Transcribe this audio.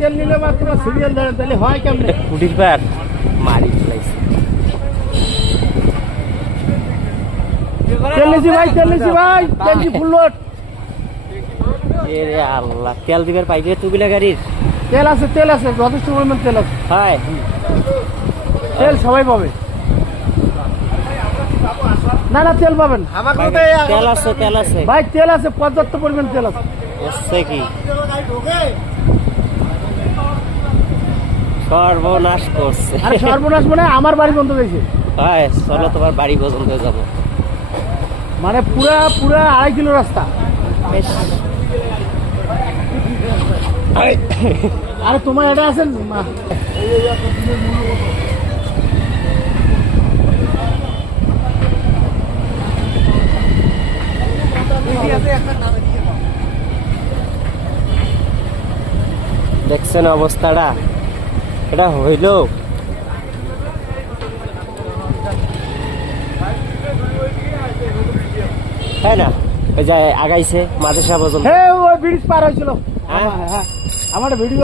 তেল নিলে মাত্র সিরিয়াল ধরে তাহলে হয় কেমনে? কুটির পার মারি ফেলাইছে। তেল নিছি ভাই, তেল নিছি ভাই, তেল কি ফুল লোড? এরে আল্লাহ, তেল দিবার পাইবে তুবিলা গাড়ির? তেল আছে, তেল আছে, যথেষ্ট পরিমাণ তেল আছে। হয় তেল সবাই পাবে। না না, তেল পাবেন তেল আছে, তেল আছে ভাই, তেল আছে, পর্যাপ্ত পরিমাণ তেল আছে। এসছে কি সর্বনাশ করছে। আরে সর্বনাশ মানে আমার বাড়ি বন্ধ হয়েছে, হয় চলো তোমার বাড়ি পর্যন্ত যাবো। মানে পুরা পুরা 2.5 কিলো রাস্তা। বেশ। আরে তোমার এটা আছেন দেখছেন অবস্থাটা, এটা হইল তাই না? ওই যে আগাইছে মাদ্রাসা পর্যন্ত। হ্যাঁ, ওই ব্রিজ পার হয়েছিল। হ্যাঁ? হ্যাঁ, আমার ভিডিও